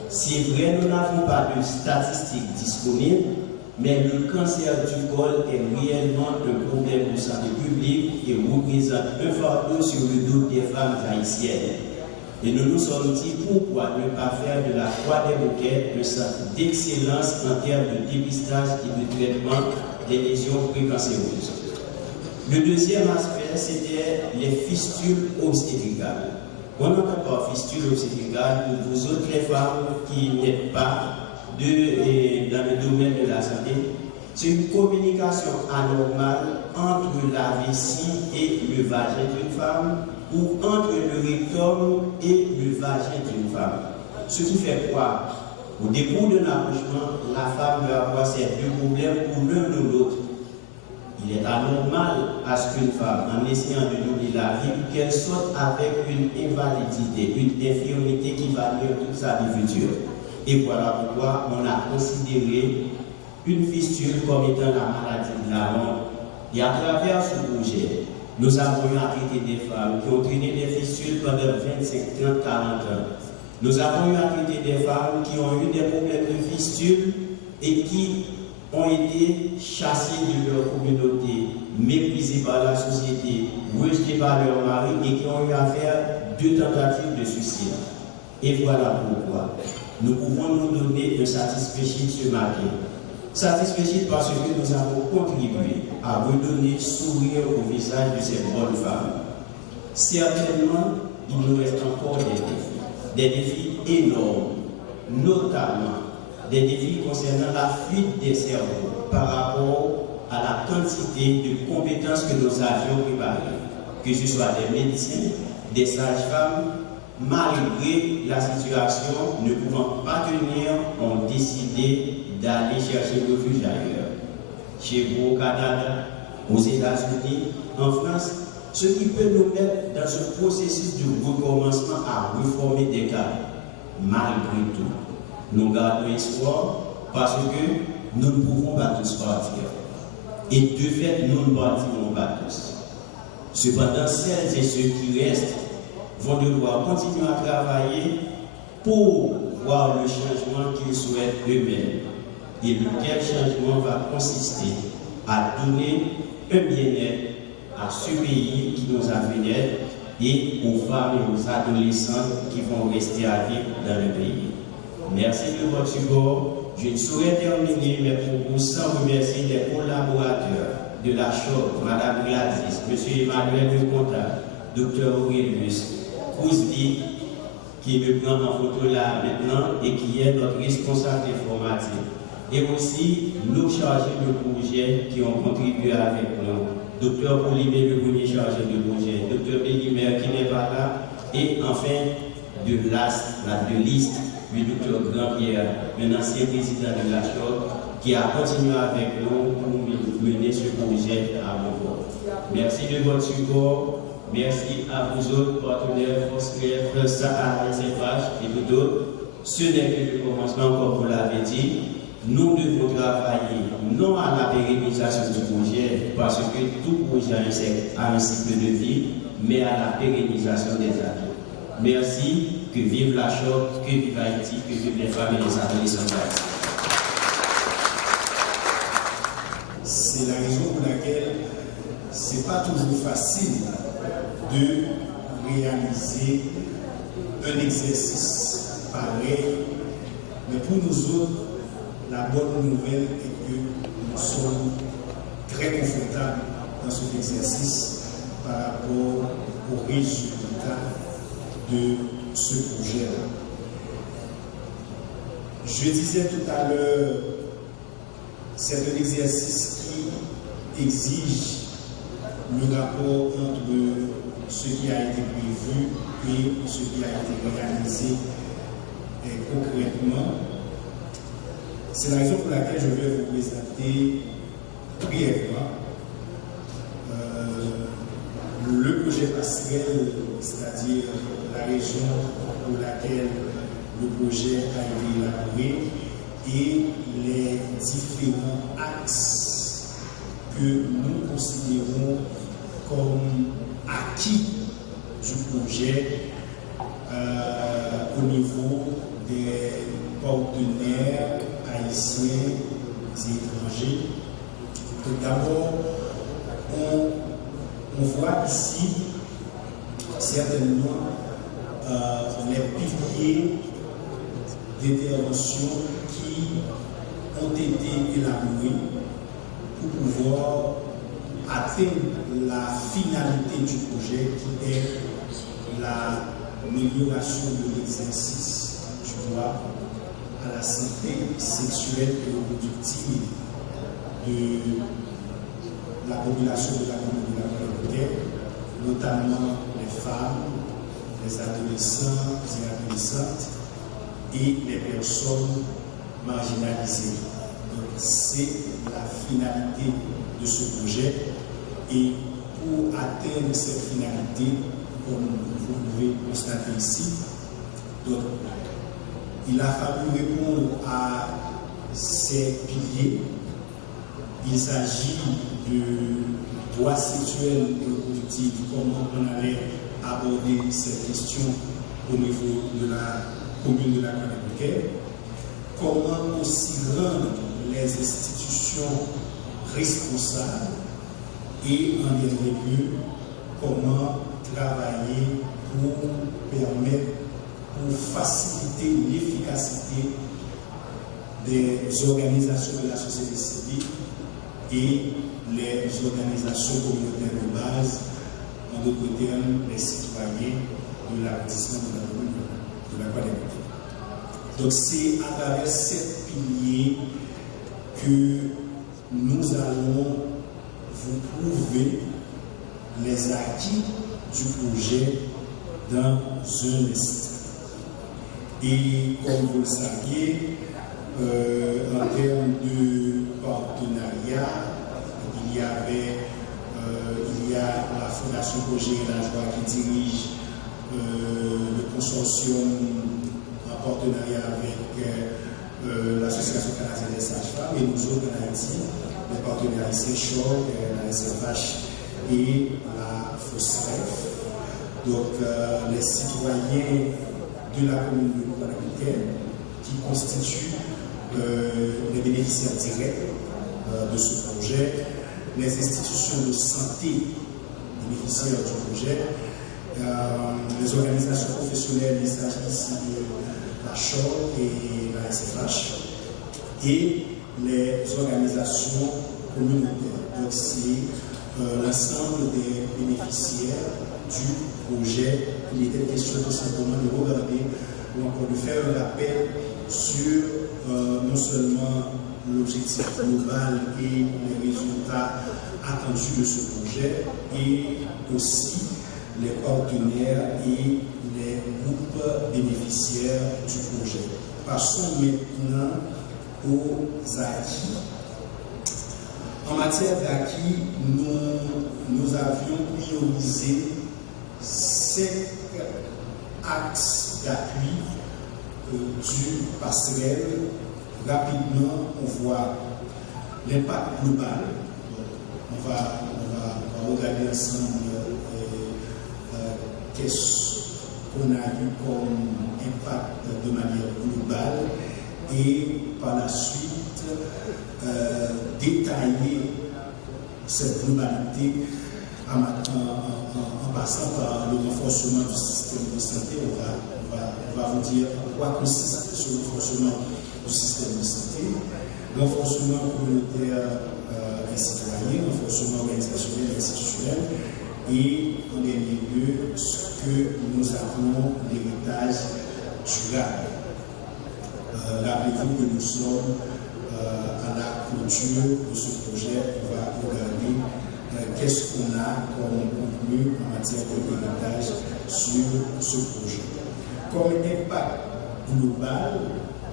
C'est vrai, nous n'avons pas de statistiques disponibles, mais le cancer du col est réellement un problème de santé publique et représente un fardeau sur le dos des femmes haïtiennes. Et nous nous sommes dit pourquoi ne pas faire de la Croix-des-Bouquets un centre d'excellence en termes de dépistage et de traitement des lésions précancéreuses. Le deuxième aspect, c'était les fistules obstétricales. On n'entend pas fistule obstétricale pour vous autres les femmes qui n'êtes pas dans le domaine de la santé. C'est une communication anormale entre la vessie et le vagin d'une femme ou entre le rectum et le vagin d'une femme. Ce qui fait quoi? Au début de l'accouchement, la femme va avoir ces 2 problèmes pour l'un ou l'autre. Il est anormal à ce qu'une femme, en essayant de donner la vie, qu'elle sorte avec une invalidité, une infirmité qui va nuire toute sa vie future. Et voilà pourquoi on a considéré une fistule comme étant la maladie de la mort. Et à travers ce projet, nous avons eu à traiter des femmes qui ont traîné des fistules pendant 25, 30, 40 ans. Nous avons eu à traiter des femmes qui ont eu des problèmes de fistules et qui ont été chassées de leur communauté, méprisées par la société, rejetées par leur mari et qui ont eu à faire 2 tentatives de suicide. Et voilà pourquoi nous pouvons nous donner un satisfait ce matin. Satisfait parce que nous avons contribué à redonner sourire au visage de ces bonnes femmes. Certainement, il nous reste encore des défis énormes, notamment des défis concernant la fuite des cerveaux par rapport à la quantité de compétences que nous avions préparées, que ce soit des médecins, des sages-femmes. Malgré la situation, ne pouvant pas tenir, ont décidé d'aller chercher refuge ailleurs. Chez vous au Canada, aux États-Unis, en France, ce qui peut nous mettre dans ce processus de recommencement à reformer des cas. Malgré tout, nous gardons espoir parce que nous ne pouvons pas tous partir. Et de fait, nous ne partirons pas tous. Cependant, celles et ceux qui restent vont devoir continuer à travailler pour voir le changement qu'ils souhaitent eux-mêmes. Et lequel changement va consister à donner un bien-être à ce pays qui nous a fait naître et aux femmes et aux adolescents qui vont rester à vivre dans le pays. Merci de votre support. Je ne saurais terminer mes propos sans remercier les collaborateurs de la Chambre, Mme Gladys, M. Emmanuel Leconta, Dr. Aurelius, Kouzli, qui me prend en photo là maintenant et qui est notre responsable informatique. Et aussi nos chargés de projet qui ont contribué avec nous. Dr. Polimé, le premier chargé de projet, Dr. Bélimer qui n'est pas là, et enfin de liste, le Dr. Grand-Pierre, un ancien président de la Chambre, qui a continué avec nous pour mener ce projet à bon port. Merci de votre support. Merci à vous autres partenaires, FOSCREF, SAA, SFH et tout autres. Ce n'est que le commencement, comme vous l'avez dit. Nous devons travailler non à la pérennisation du projet, parce que tout projet a un cycle de vie, mais à la pérennisation des actes. Merci, que vive la Chambre, que vive Haïti, que vive les femmes et les adolescents d'Haïti. C'est la raison pour laquelle ce n'est pas toujours facile de réaliser un exercice pareil, mais pour nous autres, la bonne nouvelle est que nous sommes très confortables dans cet exercice par rapport aux résultats de ce projet-là. Je disais tout à l'heure, c'est un exercice qui exige le rapport entre ce qui a été prévu et ce qui a été réalisé concrètement. C'est la raison pour laquelle je vais vous présenter brièvement le projet passerelle, c'est-à-dire la région pour laquelle le projet a été élaboré et les différents axes que nous considérons comme acquis du projet au niveau des partenaires haïtiens et étrangers. Donc d'abord, on voit ici certainement les piliers d'intervention qui ont été élaborés pour pouvoir atteindre la finalité du projet qui est l'amélioration de l'exercice du droit à la santé sexuelle et reproductive de la population de la commune de la Guadeloupe, notamment les femmes, les adolescents et adolescentes et les personnes marginalisées. Donc c'est la finalité de ce projet et pour atteindre cette finalité, comme vous pouvez constater ici, donc, il a fallu répondre à ces piliers. Il s'agit de droits sexuels et reproductifs, comment on allait aborder cette question au niveau de la commune de la Guadeloupe, comment aussi rendre les institutions responsables et en dernier lieu, comment travailler pour permettre, pour faciliter l'efficacité des organisations de la société civile et les organisations communautaires de base, en d'autres termes, les citoyens de l'arrondissement de la commune de la Guadeloupe. Donc c'est à travers ces piliers que nous allons vous prouver les acquis du projet dans un instant. Et comme vous le saviez, en termes de partenariat, il y a la Fondation Projet et la Joie qui dirige le consortium en partenariat avec l'Association canadienne des sages-femmes et nous autres en Haïti, les partenaires SECHOC, la SFH et la FOSREF. Donc les citoyens de la commune de Guadeloupe qui constituent les bénéficiaires directs de ce projet, les institutions de santé bénéficiaires du projet, les organisations professionnelles, il s'agit ici de la CHOC et la SFH, et les organisations communautaires. Donc c'est l'ensemble des bénéficiaires du projet. Il était question tout simplement de regarder ou encore de faire un rappel sur non seulement l'objectif global et les résultats attendus de ce projet, et aussi les partenaires et les groupes bénéficiaires du projet. Passons maintenant aux acquis. En matière d'acquis, nous avions priorisé 5 axes d'appui du passerelle. Rapidement, on voit l'impact global. On va regarder ensemble qu'est-ce qu'on a eu comme impact de manière globale, et par la suite détailler cette globalité en passant par le renforcement du système de santé. On va vous dire en quoi consiste ce renforcement du système de santé, renforcement communautaire et citoyen, renforcement organisationnel et institutionnel, et en dernier lieu, ce que nous appelons l'héritage durable. Rappelez-vous que nous sommes à la clôture de ce projet. On va regarder qu'est-ce qu'on a comme contenu en matière d'héritage sur ce projet. Comme impact global,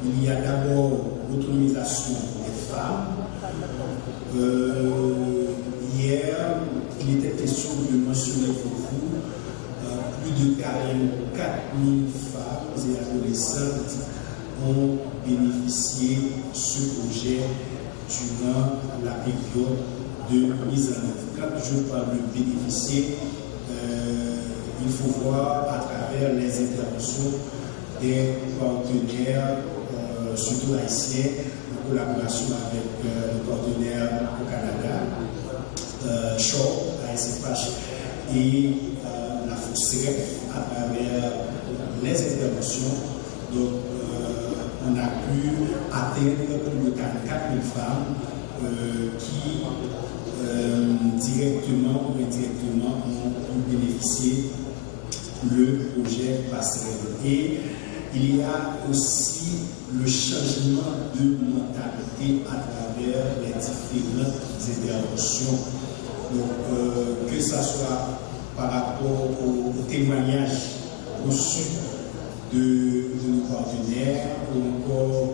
il y a d'abord l'autonomisation des femmes. Hier, il était question de mentionner pour vous plus de 44 000 femmes et adolescentes ont bénéficié de ce projet durant la période de mise en œuvre. Quand je parle de bénéficier, il faut voir à travers les interventions des partenaires, surtout haïtiens, en collaboration avec nos partenaires au Canada, CHOC, la SFH et la FOSREF, à travers les interventions. Donc, on a pu atteindre plus de 44 000 femmes qui, directement ou indirectement, ont pu bénéficier le projet passerelle. Et il y a aussi le changement de mentalité à travers les différentes interventions. Donc, que ce soit par rapport au témoignage reçu de nos partenaires, ou encore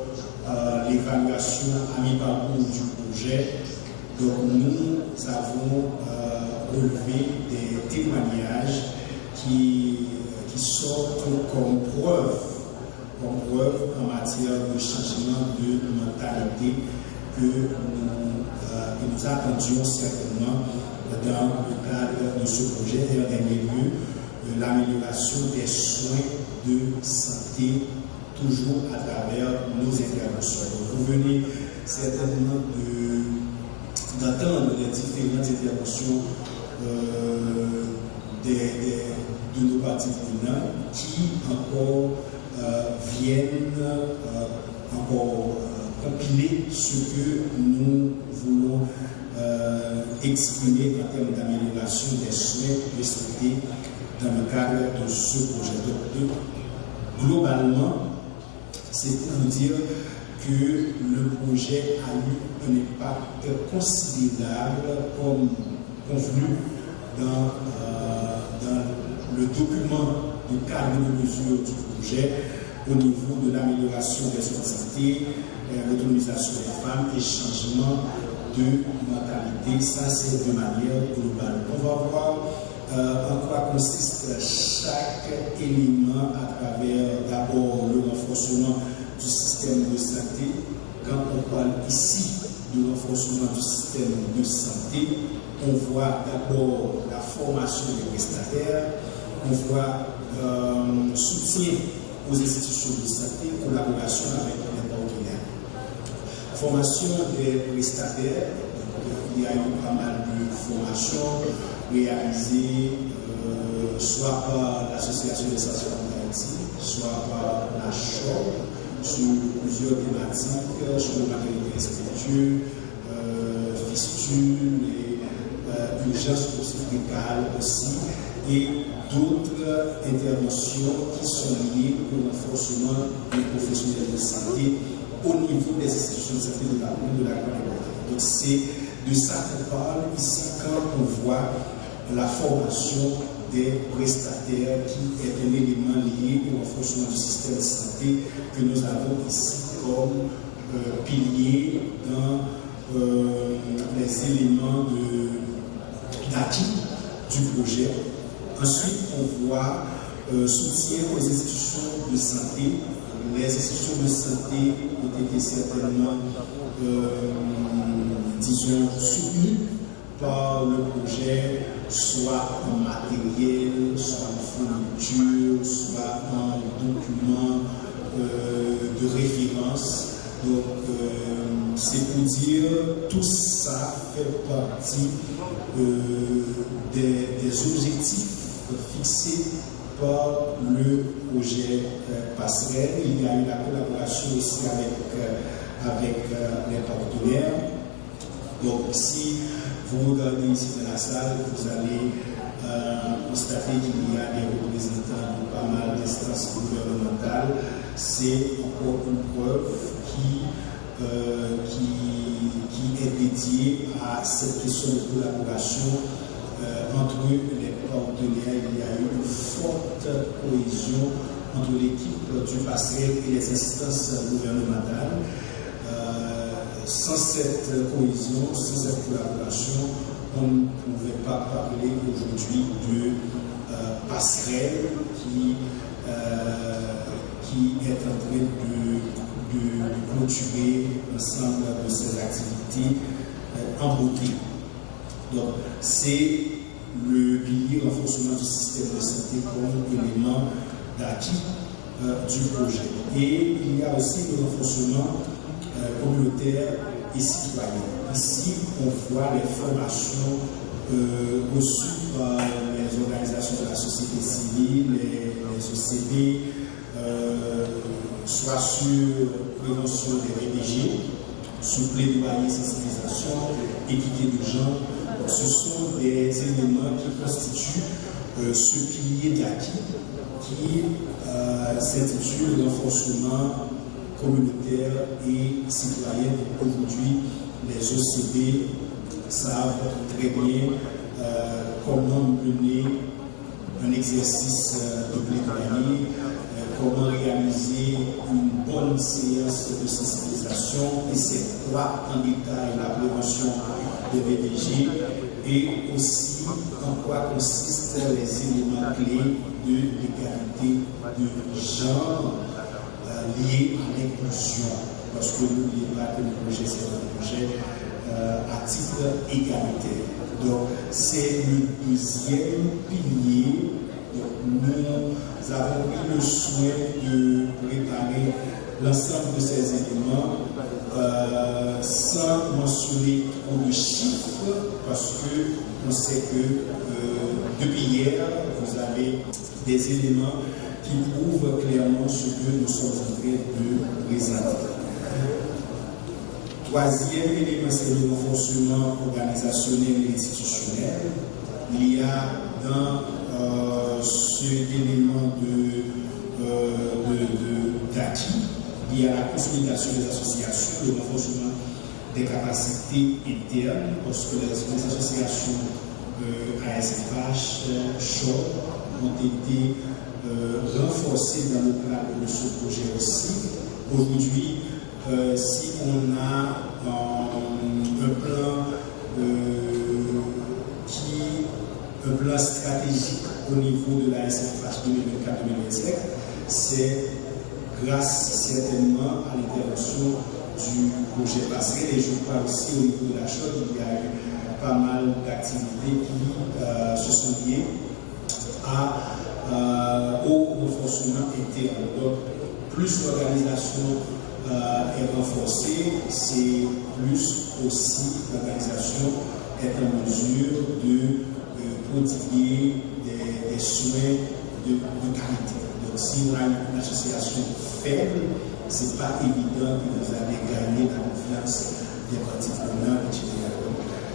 l'évaluation à mi-parcours du projet. Donc nous avons relevé des témoignages qui sortent comme preuve en matière de changement de mentalité que nous attendions certainement dans le cadre de ce projet. Et en dernier lieu, l'amélioration des soins de santé, toujours à travers nos interventions. Donc, vous venez certainement d'entendre les différentes interventions de nos parties prenantes qui encore viennent encore compiler ce que nous voulons exprimer en termes d'amélioration des soins de santé dans le cadre de ce projet. Donc, globalement, c'est pour vous dire que le projet a eu un impact considérable comme convenu dans le document de cadre de mesure du projet au niveau de l'amélioration des soins de santé, l'autonomisation des femmes et changement de mentalité. Ça, c'est de manière globale. On va voir en quoi consiste chaque élément à travers d'abord le renforcement du système de santé. Quand on parle ici de renforcement du système de santé, on voit d'abord la formation des prestataires, on voit soutien aux institutions de santé, collaboration avec les partenaires. Formation des prestataires, il y a eu pas mal de formations réalisées soit par l'Association des sages-femmes d'Haïti, soit par la CHOP, sur plusieurs thématiques, sur le matériel respectueux, fistule et urgence obstétricale aussi, et d'autres interventions qui sont liées au renforcement des professionnels de santé au niveau des institutions de santé de la commune de la Guadeloupe. Donc c'est de ça qu'on parle ici quand on voit la formation des prestataires qui est un élément lié au renforcement du système de santé que nous avons ici comme pilier dans les éléments d'acquis du projet. Ensuite, on voit soutien aux institutions de santé. Les institutions de santé ont été certainement, disons, soutenues par le projet, soit en matériel, soit en fourniture, soit en documents de référence. Donc, c'est pour dire tout ça fait partie des objectifs fixés par le projet Passerelle. Il y a eu la collaboration aussi avec les partenaires. Donc, si vous regardez ici dans la salle, vous allez constater qu'il y a des représentants de pas mal d'instances gouvernementales. C'est encore une preuve qui est dédiée à cette question de collaboration entre les partenaires. Il y a eu une forte cohésion entre l'équipe du Passerelle et les instances gouvernementales. Sans cette cohésion, sans cette collaboration, on ne pouvait pas parler aujourd'hui de Passerelle qui est en train de clôturer l'ensemble de ses activités en beauté. Donc, c'est le pilier renforcement du système de santé comme élément d'acquis du projet. Et il y a aussi le renforcement communautaire et citoyen. Ici, on voit les formations reçues par les organisations de la société civile, les OCB, soit sur prévention des VDG, sur plaidoyer, sensibilisation, équité de genre. Ce sont des éléments qui constituent ce pilier d'acquis qui s'intitule le renforcement communautaire et citoyen. Aujourd'hui, les OCB savent très bien comment mener un exercice de plaidoyer, comment réaliser une bonne séance de sensibilisation, et c'est quoi en détail la prévention des VDG, et aussi en quoi consistent les éléments clés de l'égalité de genre liés à l'inclusion. Parce que n'oubliez pas que le projet, c'est un projet à titre égalitaire. Donc, c'est le deuxième pilier. Donc, nous avons eu le soin de préparer l'ensemble de ces éléments sans mentionner trop de chiffres, parce que on sait que depuis hier, vous avez des éléments qui prouvent clairement ce que nous sommes en train de présenter. Troisième élément, c'est le renforcement organisationnel et institutionnel. Il y a dans cet élément d'acquis liées à la consolidation des associations, le renforcement des capacités internes, parce que les associations ASFH, CHOP ont été renforcées dans le cadre de ce projet aussi. Aujourd'hui, si on a un plan stratégique au niveau de la SFH 2024-2025, c'est grâce certainement à l'intervention du projet Passerelle. Et je crois aussi au niveau de la chose, il y a eu pas mal d'activités qui se sont liées au renforcement interne. Donc, plus l'organisation est renforcée, c'est plus aussi l'organisation est en mesure de prodiguer des soins de qualité. Donc, si on a une association faible, ce n'est pas évident que vous allez gagner la confiance des parties prenantes, etc.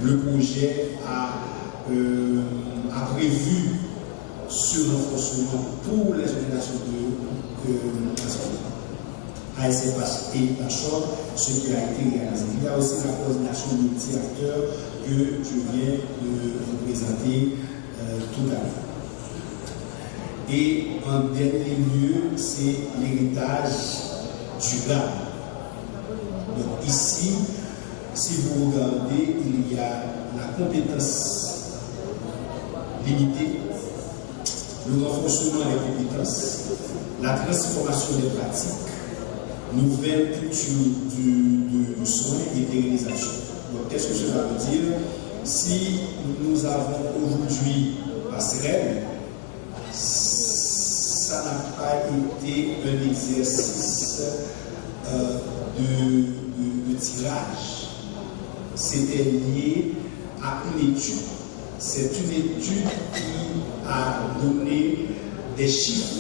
Le projet a prévu ce renforcement pour les organisations de ASFH et la CHOP, ce qui a été réalisé. Il y a aussi la coordination multi-acteurs que je viens de vous présenter tout à l'heure. Et en dernier lieu, c'est l'héritage durable. Donc ici, si vous regardez, il y a la compétence limitée, le renforcement des compétences, la transformation des pratiques, nouvelle culture du soin et pérennisation. Donc qu'est-ce que cela veut dire? Si nous avons aujourd'hui Passerelle, ça n'a pas été un exercice de tirage. C'était lié à une étude. C'est une étude qui a donné des chiffres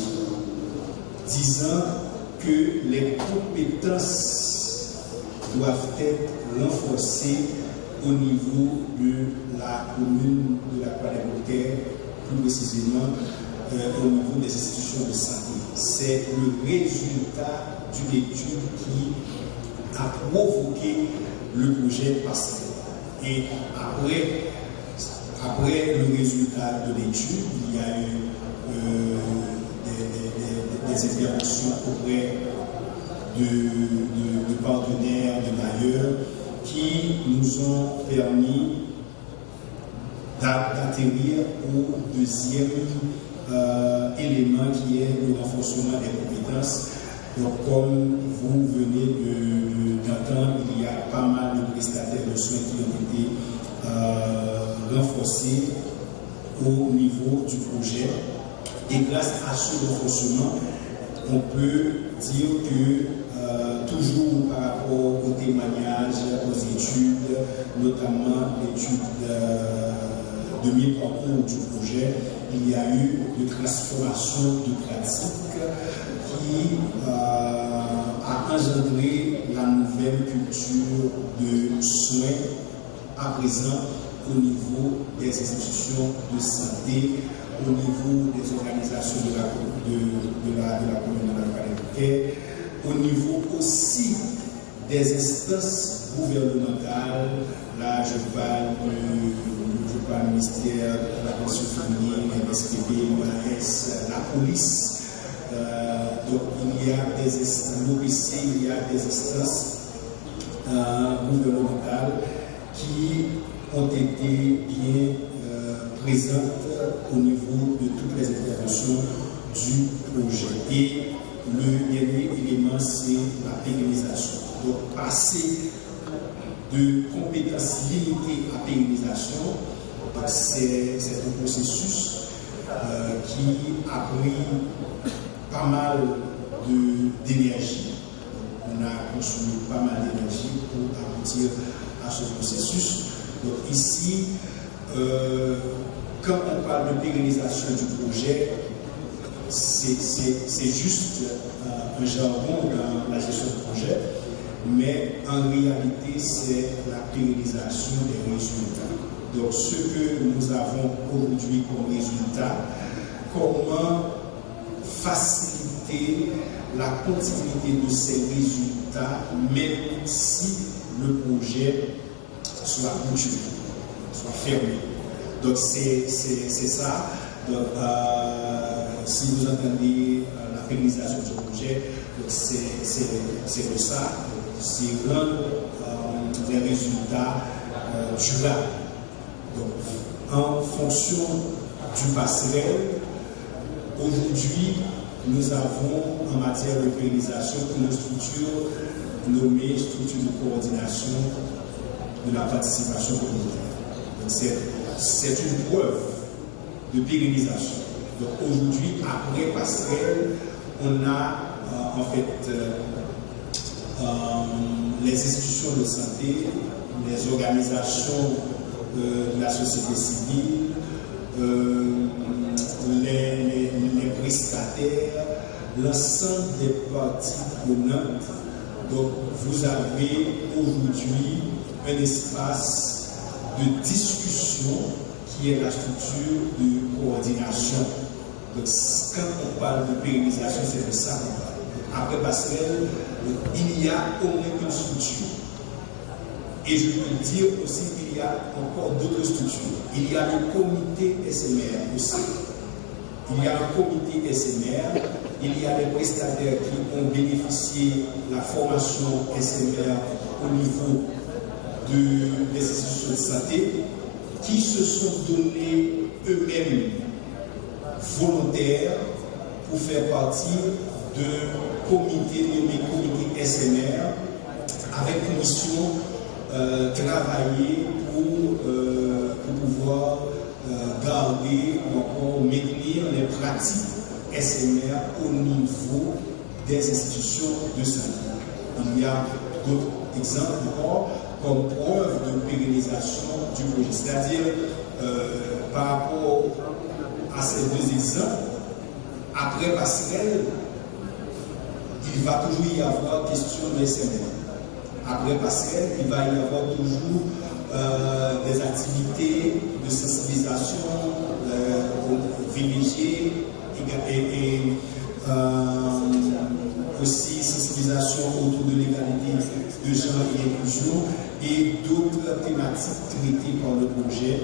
disant que les compétences doivent être renforcées au niveau de la commune de la Croix-des-Beaucaires, plus précisément au niveau des institutions de santé. C'est le résultat d'une étude qui a provoqué le projet Passerelle. Et après le résultat de l'étude, il y a eu des interventions auprès de partenaires, de bailleurs, qui nous ont permis d'atterrir au deuxième élément qui est le renforcement des compétences. Donc, comme vous venez d'entendre, il y a pas mal de prestataires de soins qui ont été renforcés au niveau du projet. Et grâce à ce renforcement, on peut dire que toujours par rapport aux témoignages, aux études, notamment l'étude de mi-parcours du projet, il y a eu une transformation de pratiques qui a engendré la nouvelle culture de soins à présent au niveau des institutions de santé, au niveau des organisations de la commune de la Croix-des-Beaucaires, au niveau aussi des instances gouvernementales. Là, je parle du ministère de la Pension féminine, MSPB, l'OAS, la police. Donc, il y a des instances, il y a des instances gouvernementales qui ont été bien présentes au niveau de toutes les interventions du projet. Et le dernier élément, c'est la pérennisation. Donc, passer de compétences limitées à pérennisation, c'est un processus qui a pris pas mal d'énergie. On a consommé pas mal d'énergie pour aboutir à ce processus. Donc ici, quand on parle de pérennisation du projet, c'est juste un jargon dans la gestion du projet, mais en réalité, c'est la pérennisation des résultats. Donc ce que nous avons aujourd'hui comme résultat, comment faciliter garantir la continuité de ces résultats, même si le projet soit clôturé, soit fermé. Donc c'est ça. Donc, si vous entendez la pérennisation de ce projet, c'est de ça. C'est rendre des résultats durables. Donc, en fonction du passerelle, aujourd'hui, nous avons en matière de pérennisation une structure nommée structure de coordination de la participation communautaire. C'est une preuve de pérennisation. Donc aujourd'hui, après passerelle, on a en fait les institutions de santé, les organisations de la société civile, les prestataires, l'ensemble des parties prenantes. Donc vous avez aujourd'hui un espace de discussion qui est la structure de coordination. Donc, quand on parle de pérennisation, c'est de ça qu'on parle. Après passerelle, il y a au moins une structure. Et je peux dire aussi qu'il y a encore d'autres structures. Il y a le comité SMR aussi. Il y a un comité SMR. Il y a les prestataires qui ont bénéficié de la formation SMR au niveau des institutions de santé, qui se sont donnés eux-mêmes volontaires pour faire partie de comité SMR avec une mission travailler pour pouvoir garder ou encore maintenir les pratiques SMR au niveau des institutions de santé. Il y a d'autres exemples encore comme preuve de pérennisation du projet. C'est-à-dire, par rapport à ces deux exemples, après passerelle, il va toujours y avoir question de SMR. Après passerelle, il va y avoir toujours des activités de sensibilisation au VBG et aussi sensibilisation autour de l'égalité de genre et inclusion et d'autres thématiques traitées par le projet.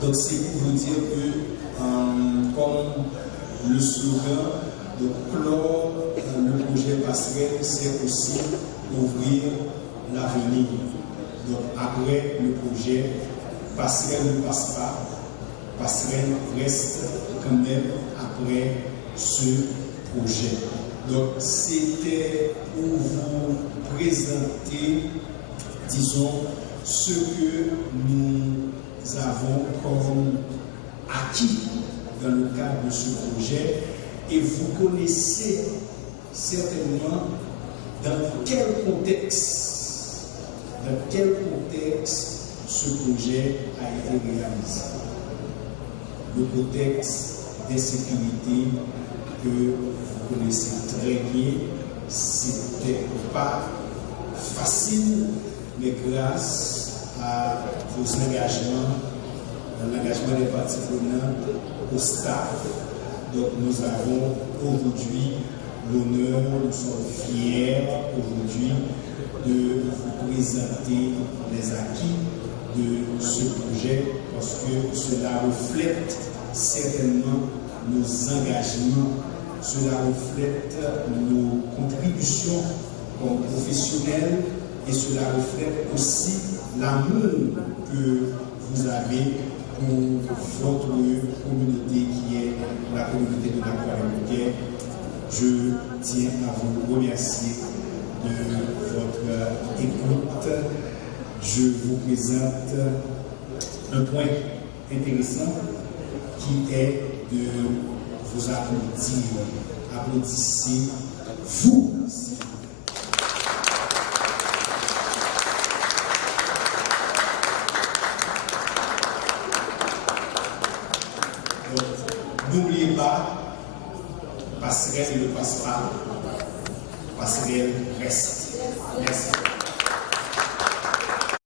Donc c'est pour vous dire que, comme le slogan de clore le projet passerelle, c'est aussi ouvrir l'avenir. Donc après le projet, passerelle ne passe pas, passerelle reste quand même après ce projet. Donc c'était pour vous présenter, disons, ce que nous avons comme acquis dans le cadre de ce projet, et vous connaissez certainement dans quel contexte ce projet a été réalisé. Le contexte d'insécurité que vous connaissez très bien, c'était pas facile, mais grâce à vos engagements, l'engagement des parties prenantes, au staff. Donc nous avons aujourd'hui l'honneur, nous sommes fiers aujourd'hui de vous présenter les acquis de ce projet, parce que cela reflète certainement nos engagements, cela reflète nos contributions comme professionnels, et cela reflète aussi l'amour que vous avez pour votre communauté qui est la communauté de la Croix-des-Bouquets. Je tiens à vous remercier de votre écoute. Je vous présente un point intéressant qui est de vous applaudir. Applaudissez vous. N'oubliez pas, passerelle ne passe pas, passerelle reste. Merci.